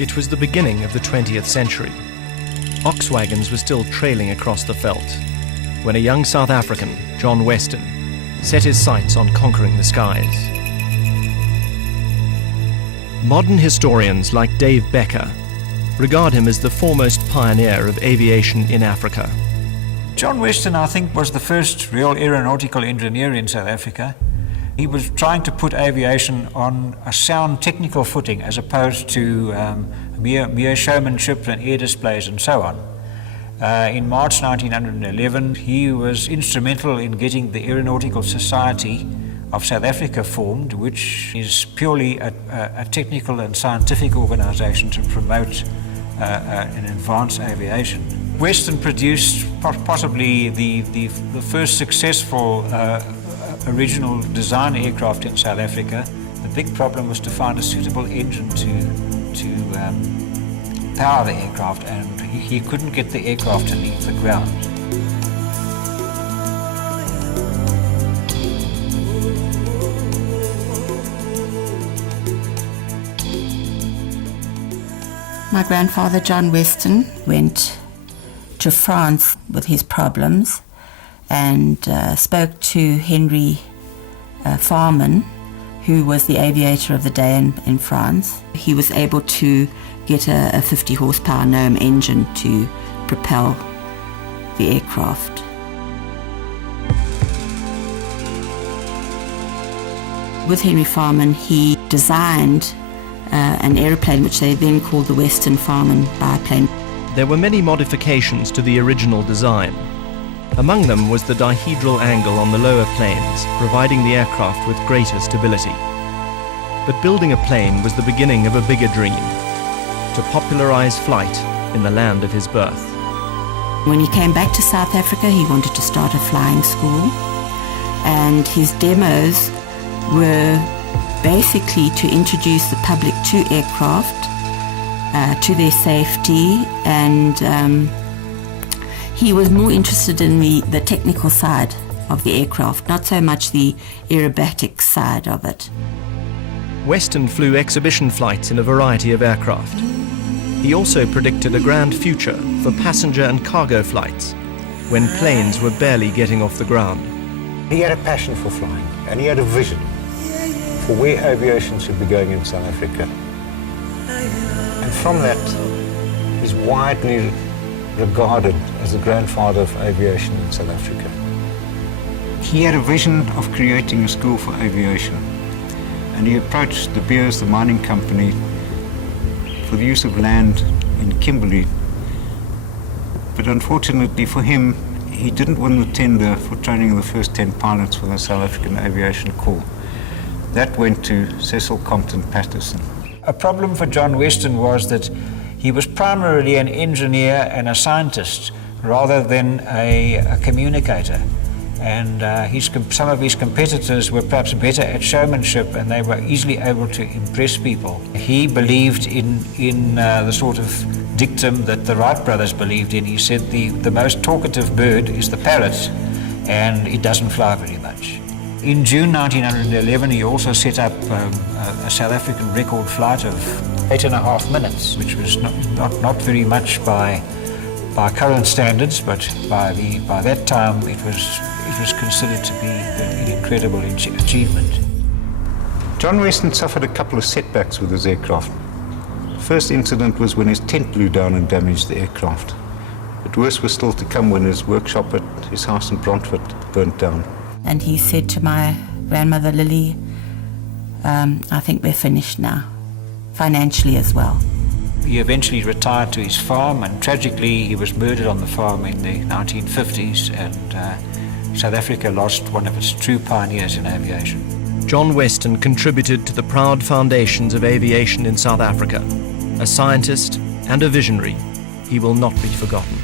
It was the beginning of the 20th century. Ox wagons were still trailing across the veldt when a young South African, John Weston, set his sights on conquering the skies. Modern historians like Dave Becker regard him as the foremost pioneer of aviation in Africa. John Weston, I think, was the first real aeronautical engineer in South Africa. He was trying to put aviation on a sound technical footing as opposed to mere showmanship and air displays and so on. In March 1911, he was instrumental in getting the Aeronautical Society of South Africa formed, which is purely a technical and scientific organization to promote and advance aviation. Weston produced possibly the first successful original design aircraft in South Africa. The big problem was to find a suitable engine to power the aircraft, and he couldn't get the aircraft to leave the ground. My grandfather, John Weston, went to France with his problems and spoke to Henry Farman, who was the aviator of the day in France. He was able to get a 50 horsepower Gnome engine to propel the aircraft. With Henry Farman, he designed an aeroplane which they then called the Weston Farman biplane. There were many modifications to the original design. Among them was the dihedral angle on the lower planes, providing the aircraft with greater stability. But building a plane was the beginning of a bigger dream, to popularize flight in the land of his birth. When he came back to South Africa, he wanted to start a flying school, and his demos were basically to introduce the public to aircraft, to their safety, and he was more interested in the technical side of the aircraft, not so much the aerobatic side of it. Weston flew exhibition flights in a variety of aircraft. He also predicted a grand future for passenger and cargo flights, when planes were barely getting off the ground. He had a passion for flying, and he had a vision for where aviation should be going in South Africa. And from that, he's widely regarded as the grandfather of aviation in South Africa. He had a vision of creating a school for aviation, and he approached De Beers, the mining company, for the use of land in Kimberley. But unfortunately for him, he didn't win the tender for training the first 10 pilots for the South African Aviation Corps. That went to Cecil Compton Patterson. A problem for John Weston was that he was primarily an engineer and a scientist rather than a communicator. And some of his competitors were perhaps better at showmanship, and they were easily able to impress people. He believed in the sort of dictum that the Wright brothers believed in. He said the most talkative bird is the parrot, and it doesn't fly very much. In June 1911, he also set up a South African record flight of 8.5 minutes, which was not very much by current standards, but by that time it was considered to be an incredible achievement. John Weston suffered a couple of setbacks with his aircraft. The first incident was when his tent blew down and damaged the aircraft. But worse was still to come when his workshop at his house in Brantford burnt down. And he said to my grandmother, Lily, I think we're finished now, financially as well. He eventually retired to his farm, and tragically he was murdered on the farm in the 1950s, and South Africa lost one of its true pioneers in aviation. John Weston contributed to the proud foundations of aviation in South Africa. A scientist and a visionary, he will not be forgotten.